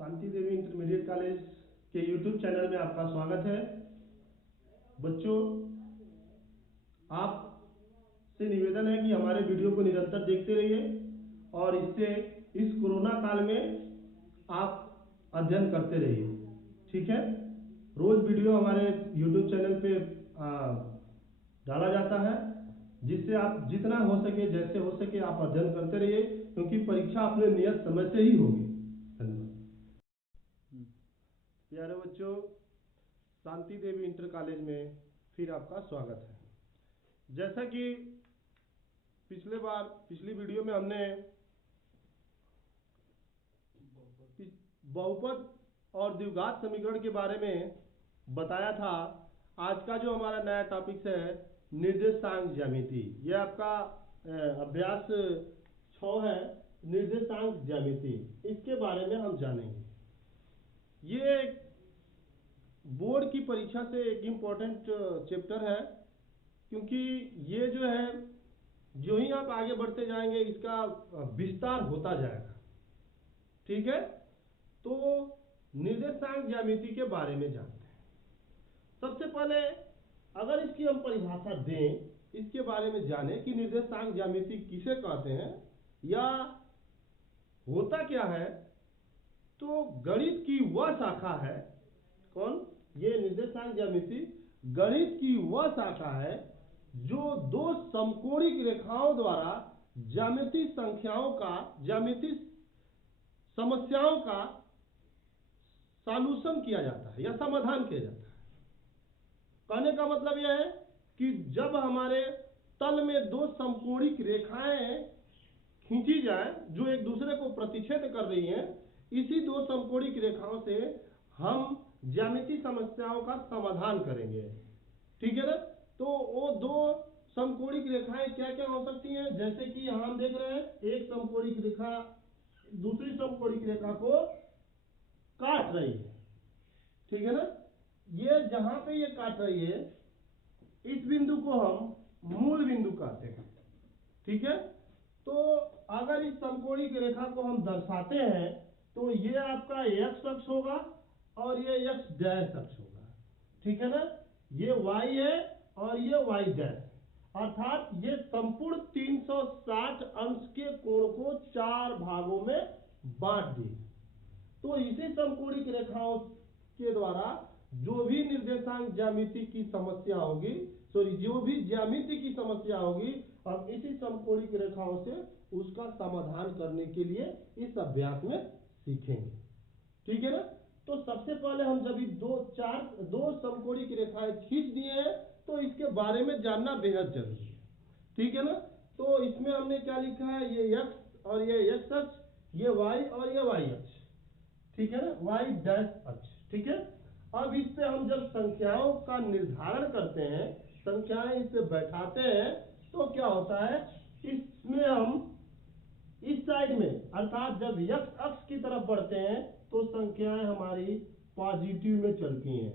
Shanti Devi intermediate college के YouTube channel में आपका स्वागत है। बच्चों, आपसे निवेदन है कि हमारे वीडियो को निरंतर देखते रहिए और इससे इस कोरोना काल में आप अध्ययन करते रहिए। ठीक है, रोज वीडियो हमारे यूट्यूब चैनल पे डाला जाता है, जिससे आप जितना हो सके जैसे हो सके आप अध्ययन करते रहिए, क्योंकि परीक्षा अपने नियत समय से ही होगी। प्यारे बच्चों, शांति देवी इंटर कॉलेज में फिर आपका स्वागत है। जैसा कि पिछली वीडियो में हमने बहुपद और द्विघात समीकरण के बारे में बताया था। आज का जो हमारा नया टॉपिक है निर्देशांक ज्यामिति। यह आपका अभ्यास 6 है, निर्देशांक ज्यामिति। इसके बारे में हम जानेंगे। ये बोर्ड की परीक्षा से एक इम्पोर्टेंट चैप्टर है, क्योंकि ये जो है जो ही आप आगे बढ़ते जाएंगे इसका विस्तार होता जाएगा। ठीक है, तो निर्देशांक ज्यामिति के बारे में जानते हैं। सबसे पहले अगर इसकी हम परिभाषा दें, इसके बारे में जाने कि निर्देशांक ज्यामिति किसे कहते हैं या होता क्या है। तो गणित की वह शाखा है, कौन? ये निर्देशांक ज्यामिति गणित की वह शाखा है जो दो समकोणिक रेखाओं द्वारा ज्यामितीय समस्याओं का सॉल्यूशन किया जाता है या समाधान किया जाता है। कहने का मतलब यह है कि जब हमारे तल में दो समकोणिक रेखाएं खींची जाए जो एक दूसरे को प्रतिच्छेद कर रही हैं, इसी दो समकोणिक रेखाओं से हम ज्यामितीय समस्याओं का समाधान करेंगे। ठीक है ना? तो वो दो समकोणिक रेखाएं क्या क्या हो सकती हैं? जैसे कि यहां हम देख रहे हैं, एक समकोणिक रेखा दूसरी समकोणिक रेखा को काट रही है। ठीक है ना? ये जहां पे ये काट रही है, इस बिंदु को हम मूल बिंदु कहते हैं। ठीक है, तो अगर इस समकोणिक रेखा को हम दर्शाते हैं तो ये आपका एक्स अक्ष होगा और ये एक्स डैश अक्ष होगा। ठीक है ना? ये y है और ये y डैश, अर्थात ये संपूर्ण 360 अंश के कोण को 4 भागों में बांट दी। तो इसी समकोणिक रेखाओं के द्वारा जो भी निर्देशांक ज्यामिति की समस्या होगी, जो भी ज्यामिति की समस्या होगी, अब इसी समकोणिक रेखाओं से उसका समाधान करने के लिए इस अभ्यास में सीखेंगे। ठीक है ना? तो सबसे पहले हम जब दो समकोणिक रेखाएं खींच दिए हैं तो इसके बारे में जानना बेहद जरूरी है। ठीक है ना? तो इसमें हमने क्या लिखा है, ये x और ये x अक्ष, ये y और ये y अक्ष। ठीक है ना? y डैश अक्ष। ठीक है, अब इस पे हम जब संख्याओं का निर्धारण करते हैं, संख्याएं इस पे बैठाते हैं, तो क्या होता है, इसमें हम इस साइड में अर्थात जब x अक्ष की तरफ बढ़ते हैं तो संख्याएं हमारी पॉजिटिव में चलती हैं।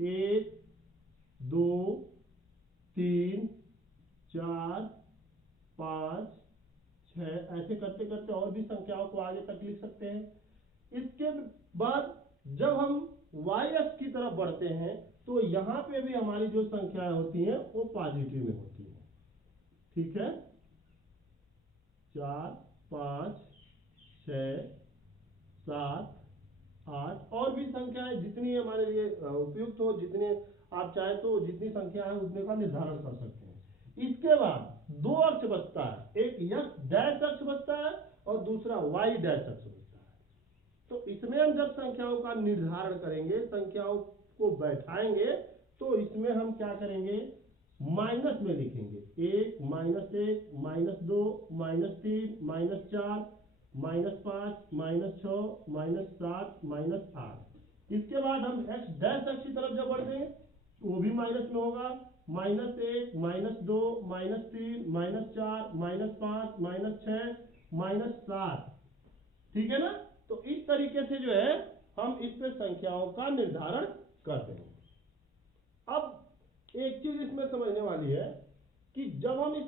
1 2 3 4 5 6, ऐसे करते करते और भी संख्याओं को आगे तक लिख सकते हैं। इसके बाद जब हम y अक्ष की तरफ बढ़ते हैं तो यहां पे भी हमारी जो संख्याएं होती हैं वो पॉजिटिव में होती हैं। ठीक है, 4 5 6 7 8 और भी संख्याएं जितनी हमारे लिए उपयुक्त हो, जितने आप चाहे तो जितनी संख्या है उतने का निर्धारण कर सकते हैं। इसके बाद दो अक्ष बचता है, एक x डैश अक्ष बचता है और दूसरा y डैश अक्ष बचता है। तो इसमें हम जब संख्याओं का निर्धारण करेंगे, संख्याओं को बैठाएंगे, तो इसमें हम क्या करेंगे, माइनस में लिखेंगे। 1 -1 -2 -3 -4 -5 -6 -7 -8। इसके बाद हम x डैश अक्ष की तरफ जब बढ़ते हैं वो भी माइनस में होगा। -1 -2 -3 -4 -5 -6 -7। ठीक है ना? तो इस तरीके से जो है हम इस पे संख्याओं का निर्धारण करते हैं। अब एक चीज इसमें समझने वाली है कि जब हम इस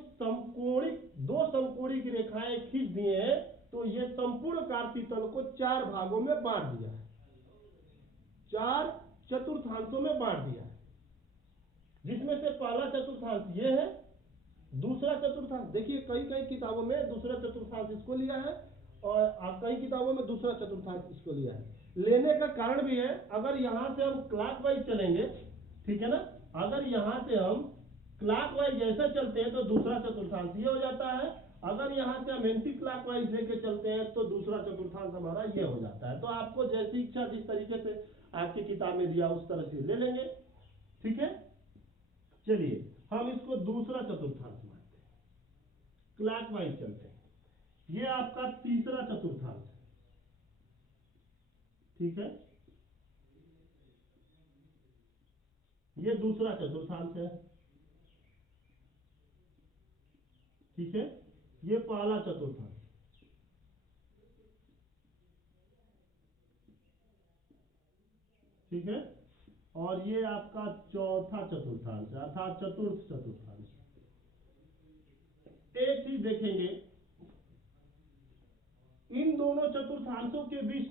दो समकोणिक रेखाएं खींच दिए हैं तो ये संपूर्ण कार्तीय तल को 4 भागों में बांट दिया है, 4 चतुर्थांशों में बांट दिया है, जिसमें से पहला चतुर्थांश ये है, दूसरा चतुर्थांश देखिए कई कई किताबों में दूसरा चतुर्थांश इसको लिया है और कई किताबों में दूसरा चतुर्थांश इसको लिया है। लेने का कारण भी है, अगर यहां से हम क्लॉकवाइज चलेंगे, ठीक है ना, अगर यहां से हम क्लॉकवाइज जैसे चलते हैं तो दूसरा चतुर्थांश ये हो जाता है, अगर यहां से हम एंटी क्लॉकवाइज लेके चलते हैं तो दूसरा चतुर्थांश हमारा ये हो जाता है। तो आपको जैसी इच्छा जिस तरीके से आपकी किताब में दिया उस तरह से ले लेंगे, ठीक है। चलिए हम इसको दूसरा चतुर्थांश मानते हैं, क्लॉकवाइज चलते हैं, ये आपका तीसरा चतुर्थांश है, ठीक है, ये दूसरा चतुर्थांश है, ठीक है, ये पहला चतुर्थांश, ठीक है, और ये आपका चौथा चतुर्थांश है अर्थात चतुर्थ चतुर्थांश। एक चीज देखेंगे, इन दोनों चतुर्थांशों के बीच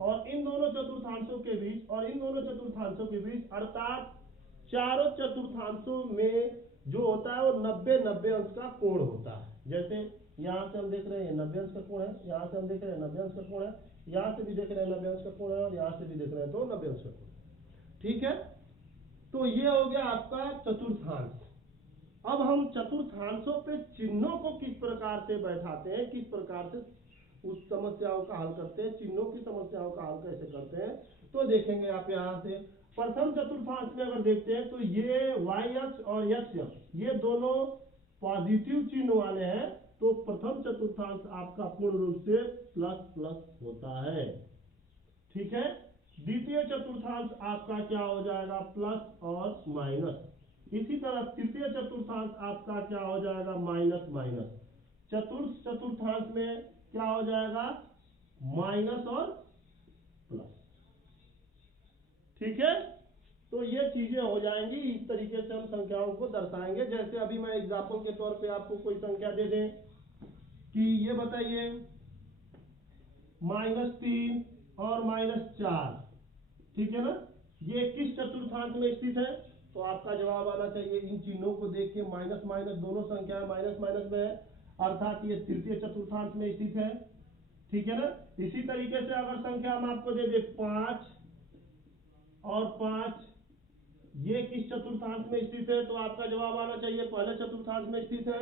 और इन दोनों चतुर्थांशों के बीच और इन दोनों चतुर्थांशों के बीच अर्थात चारों चतुर्थांशों में जो होता है वो 90-90 अंश का कोण होता है। जैसे यहां से हम देख रहे हैं 90 अंश का कोण है, यहां से हम देख रहे हैं 90 अंश का कोण है, यहां से भी देख रहे हैं 90 अंश का कोण है और यहां से भी देख रहे हैं तो 90 अंश का कोण है, ठीक है। तो ये हो गया आपका चतुर्थांश। अब हम चतुर्थांशों पे चिन्हों को किस प्रकार से बैठाते हैं, किस प्रकार से उस समस्याओं का हल करते हैं, चिन्हों की समस्याओं का हल कैसे करते हैं, तो देखेंगे आप यहां से प्रथम चतुर्थांश में अगर देखते हैं तो ये y अक्ष और x अक्ष ये दोनों पॉजिटिव चिन्ह वाले हैं, तो प्रथम चतुर्थांश आपका पूर्ण रूप से प्लस प्लस होता है, ठीक है। द्वितीय चतुर्थांश आपका क्या हो जाएगा, प्लस और माइनस। इसी तरह तृतीय चतुर्थांश आपका क्या हो जाएगा, माइनस माइनस। चतुर्थ चतुर्थांश में क्या हो जाएगा, माइनस और प्लस, ठीक है। तो ये चीजें हो जाएंगी, इस तरीके से हम संख्याओं को दर्शाएंगे। जैसे अभी मैं एग्जाम्पल के तौर पे आपको कोई संख्या दे दें कि ये बताइए -3 और -4, ठीक है ना, ये किस चतुर्थांश में स्थित है, तो आपका जवाब आना चाहिए इन चिन्हों को देख के माइनस माइनस दोनों संख्याएं माइनस माइनस में है, अर्थात ये तृतीय चतुर्थांश में स्थित है, ठीक है ना। इसी तरीके से अगर संख्या हम आपको दे दे 5 और 5, ये किस चतुर्थांश में स्थित है, तो आपका जवाब आना चाहिए पहले चतुर्थांश में स्थित है।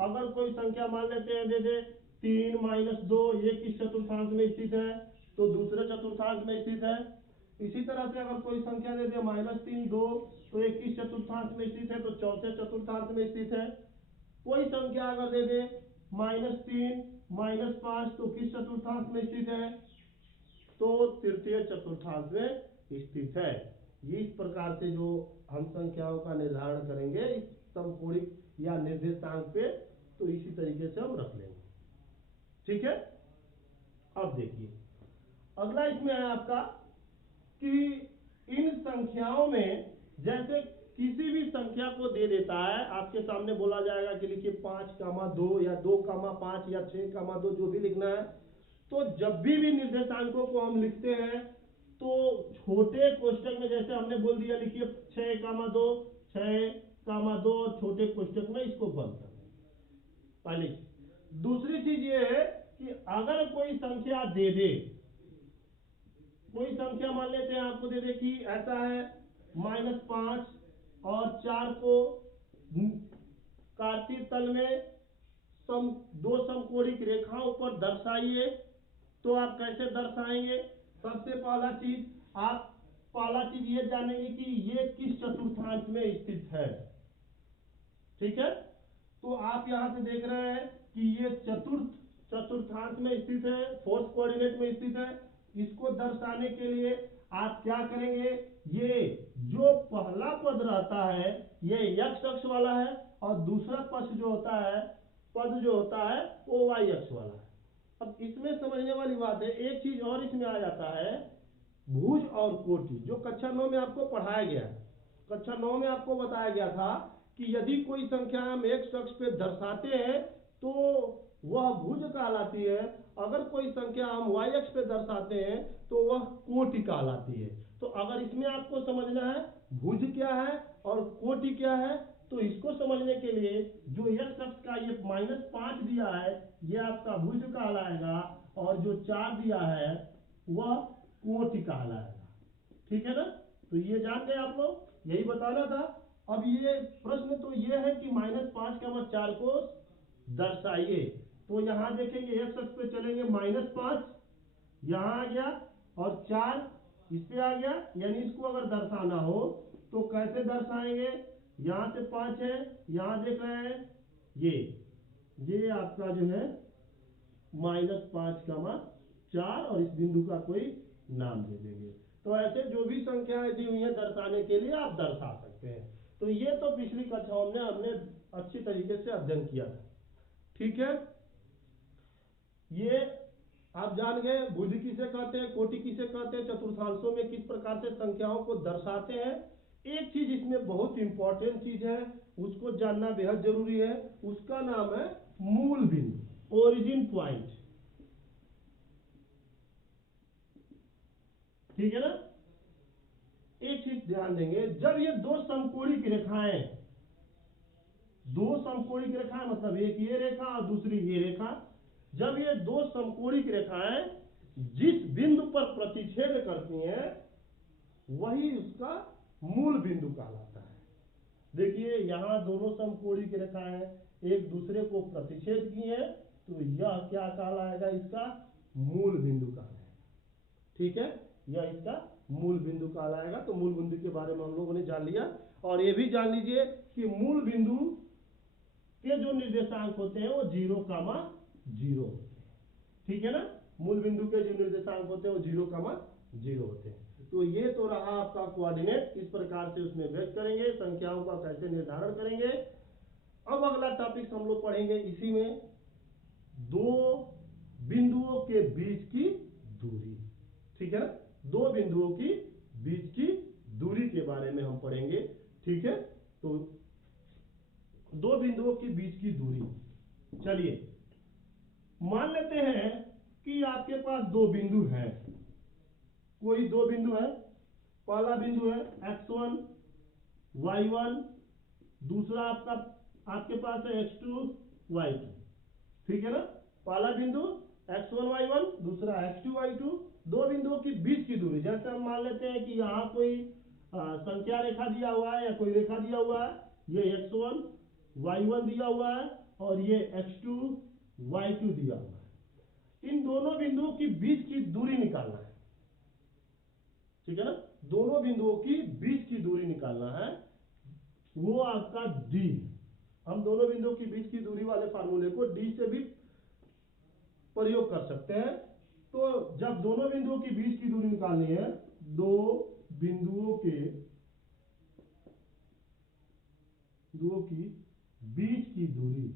अगर कोई संख्या मान लेते हैं दे दे 3 - 2, ये किस चतुर्थांश में स्थित है, तो दूसरे चतुर्थांश में स्थित है। इसी तरह से अगर कोई संख्या दे दे -3 2, तो ये किस चतुर्थांश में स्थित है, तो चौथे चतुर्थांश में स्थित है। कोई संख्या अगर दे दे -3 -5, तो किस चतुर्थांश में स्थित है, तो तृतीय चतुर्थांश में स्थित है। इस प्रकार से जो हम संख्याओं का निर्धारण करेंगे इस समकोणिक या निर्देशांक पे, तो इसी तरीके से हम रख लेंगे, ठीक है। अब देखिए अगला इसमें है आपका कि इन संख्याओं में जैसे किसी भी संख्या को दे देता है, आपके सामने बोला जाएगा कि लिखिए 5,2 या 2,5 या 6,2 जो भी लिखना है, तो जब भी निर्देशांकों को हम लिखते हैं तो छोटे कोष्टक में जैसे हमने बोल दिया लिखिए 6,2 6,2 और छोटे कोष्टक में इसको बंद कर देंगे पहली। दूसरी चीज ये है कि अगर कोई संख्या दे दे, कोई संख्या मान लेते हैं आपको दे दे कि ऐसा है -5 और 4 को कार्तीय तल में दो समकोणिक रेखाओं पर दर्शाइए, तो आप कैसे दर्शाएंगे। सबसे पहला चीज ये जानेंगे कि ये किस चतुर्थांश में स्थित है, ठीक है। तो आप यहां से देख रहे हैं कि ये चतुर्थ चतुर्थांश में स्थित है, फोर्थ कोऑर्डिनेट में स्थित है। इसको दर्शाने के लिए आप क्या करेंगे, ये जो पहला पद रहता है ये x अक्ष वाला है और दूसरा पद जो होता है वो y अक्ष वाला है। अब इसमें समझने वाली बात है, एक चीज और इसमें आ जाता है, भुज और कोटि, जो कक्षा 9 में आपको पढ़ाया गया है। कक्षा 9 में आपको बताया गया था कि यदि कोई संख्या हम x अक्ष पे दर्शाते हैं तो वह भुज कहलाती है। अगर कोई संख्या हम y अक्ष पे दर्शाते हैं तो वह कोटि कहलाती है। तो अगर इसमें आपको समझना है भुज क्या है और कोटि क्या है, तो इसको समझने के लिए जो x अक्ष का ये -5 दिया है ये आपका भुज कहलाएगा, और जो 4 दिया है वह कोटि कहलाएगा। ठीक है ना, तो ये जान गए आप लोग, यही बताना था। अब ये प्रश्न तो ये है कि -5, 4 को दर्शाइए। तो यहाँ देखेंगे x अक्ष पे चलेंगे -5 यहाँ आ गया और 4 इस पे आ गया, यानी इसको अगर दर्शाना हो तो कैसे दर्शाएंगे। यहाँ से 5 है, यहाँ देख रहे हैं ये आपका जो है -5, 4 और इस बिंदु का कोई नाम दे देंगे। तो ऐसे जो भी संख्याएं दी हुई है दर्शाने के लिए आप दर्शा सकते हैं। तो ये तो पिछली कक्षाओं में हमने अच्छी तरीके से अध्ययन किया था। ठीक है, ये आप जान गए भुज किसे कहते हैं, कोटि किसे कहते हैं, चतुर्थांशों में किस प्रकार से संख्याओं को दर्शाते हैं। एक चीज इसमें बहुत इंपॉर्टेंट चीज है, उसको जानना बेहद जरूरी है, उसका नाम है मूल बिंदु, ओरिजिन पॉइंट। ठीक है ना, एक चीज ध्यान देंगे, जब ये दो समकोणिक रेखाएं, मतलब एक ये रेखा और दूसरी ये रेखा, जब ये दो समकोणिक रेखाएं जिस बिंदु पर प्रतिच्छेद करती हैं वही उसका मूल बिंदु कहलाता है। देखिए यहां दोनों समकोणिक रेखाएं एक दूसरे को प्रतिच्छेद की हैं, तो यह क्या कहलाएगा, इसका मूल बिंदु कहलाएगा। ठीक है, यह इसका मूल बिंदु कहलाएगा। तो मूल बिंदु के बारे में हम लोगों ने जान लिया, और ये भी जान लीजिए कि मूल बिंदु के जो निर्देशांक होते हैं वो 0,0 होते हैं। ठीक है ना, मूल बिंदु के जो निर्देशांक होते हैं वो 0,0 होते हैं। तो ये तो रहा आपका कोऑर्डिनेट, किस प्रकार से उसमें व्यक्त करेंगे, संख्याओं का कैसे निर्धारण करेंगे। अब अगला टॉपिक हम लोग पढ़ेंगे इसी में, दो बिंदुओं के बीच की दूरी। ठीक है ना, दो बिंदुओं की बीच की दूरी के बारे में हम पढ़ेंगे। ठीक है, तो दो बिंदुओं के बीच की दूरी, चलिए मान लेते हैं कि आपके पास दो बिंदु हैं, कोई दो बिंदु है। पहला बिंदु है x1 y1, दूसरा आपके पास है x2 y2। ठीक है ना, पहला बिंदु x1 y1, दूसरा x2 y2, दो बिंदुओं की बीच की दूरी। जैसे हम मान लेते हैं कि यहाँ कोई संख्या रेखा दिया हुआ है या कोई रेखा दिया हुआ है, ये x1 y1 दिया हुआ है और ये x2 y2 दिया हुआ है। इन दोनों बिंदुओं की बीच की दूरी निकालना है। ठीक है ना, दोनों बिंदुओं की बीच की दूरी निकालना है, वो आपका d। हम दोनों बिंदुओं की बीच की दूरी वाले फार्मूले को d से भी प्रयोग कर सकते हैं। तो जब दोनों बिंदुओं की बीच की दूरी निकालनी है, दो बिंदुओं की बीच की दूरी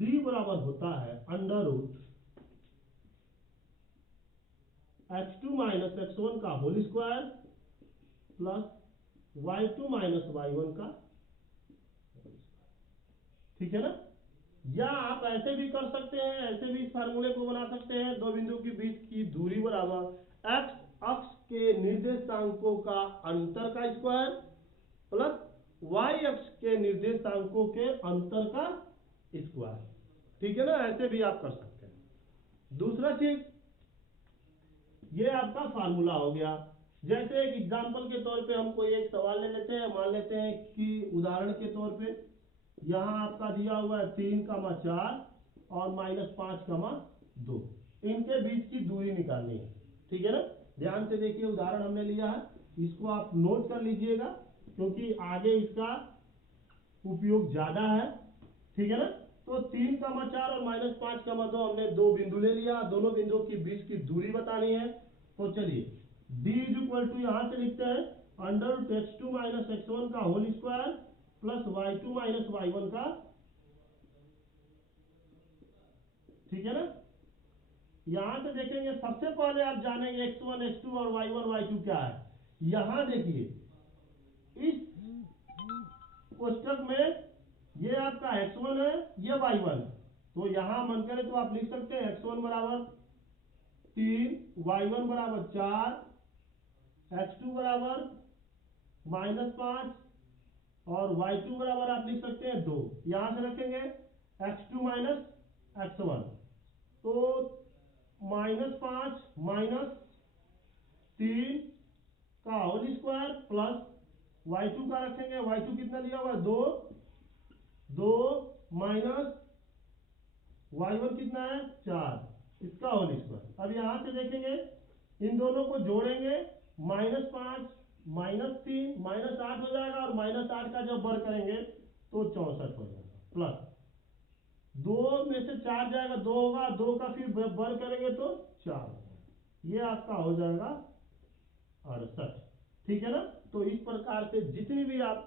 d बराबर होता है √x2 माइनस x1 का whole square plus y2 minus y1 का। ठीक है ना, या आप ऐसे भी कर सकते हैं, ऐसे भी इस फार्मूले को बना सकते हैं, दो बिंदु के बीच की दूरी बराबर x अक्ष के निर्देशांकों का अंतर का स्क्वायर प्लस y अक्ष के निर्देशांकों के अंतर का स्क्वायर। ठीक है ना, ऐसे भी आप कर सकते हैं। दूसरा चीज, ये आपका फार्मूला हो गया। जैसे एक एग्जांपल के तौर पे हम कोई एक सवाल ले लेते हैं, मान लेते हैं कि उदाहरण के तौर पे यहाँ आपका दिया हुआ है 3,4 और -5,2, इनके बीच की दूरी निकालनी है। ठीक है ना, ध्यान से देखिए, उदाहरण हमने लिया है, इसको आप नोट कर लीजिएगा क्योंकि आगे इसका उपयोग ज्यादा है। ठीक है ना, तो 3,4 और -5,2 हमने दो बिंदु ले लिया, दोनों बिंदुओं की बीच की दूरी बतानी है। तो चलिए d = यहां से लिखते हैं √x2 माइनस x1 का whole square plus y2 minus y1 का। ठीक है ना, यहां से देखेंगे, सबसे पहले आप जानेंगे x1 x2 और y1 y2 क्या है। यहां देखिए इस कोष्टक में ये आपका x1 है, ये y1 है। तो यहां मन करे तो आप लिख सकते हैं x1 बराबर 3, y1 बराबर 4, x2 बराबर -5 और y2 बराबर आप लिख सकते हैं 2। यहां से रखेंगे x2 माइनस x1, तो -5 -3 का होल स्क्वायर प्लस y2 का रखेंगे, y2 कितना लिया हुआ है 2 माइनस y1 कितना है 4, इसका होल स्क्वायर। अब यहां से देखेंगे इन दोनों को जोड़ेंगे, -5 -3 -8 हो जाएगा और -8 का जब वर्ग करेंगे तो 64 हो जाएगा, प्लस 2 में से 4 जाएगा 2 होगा, 2 का फिर वर्ग करेंगे तो 4 होगा, ये आपका हो जाएगा 68। ठीक है ना। तो इस प्रकार से जितनी भी आप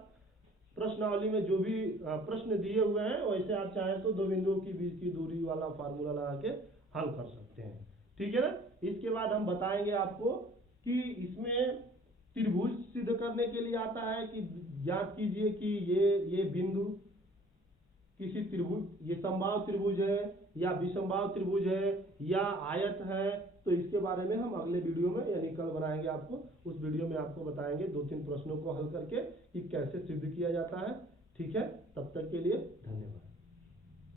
प्रश्नावली में जो भी प्रश्न दिए हुए हैं वैसे आप चाहें तो दो बिंदुओं के बीच की दूरी वाला फार्मूला लगा के हल कर सकते हैं। ठीक है ना। इसके बाद हम बताएंगे आपको कि इसमें त्रिभुज सिद्ध करने के लिए आता है कि ज्ञात कीजिए कि ये बिंदु किसी त्रिभुज, ये समबाहु त्रिभुज है या विषमबाहु त्रिभुज है या आयत है। तो इसके बारे में हम अगले वीडियो में यानी कल बनाएंगे आपको, उस वीडियो में आपको बताएंगे 2-3 प्रश्नों को हल करके कि कैसे सिद्ध किया जाता है। ठीक है, तब तक के लिए धन्यवाद।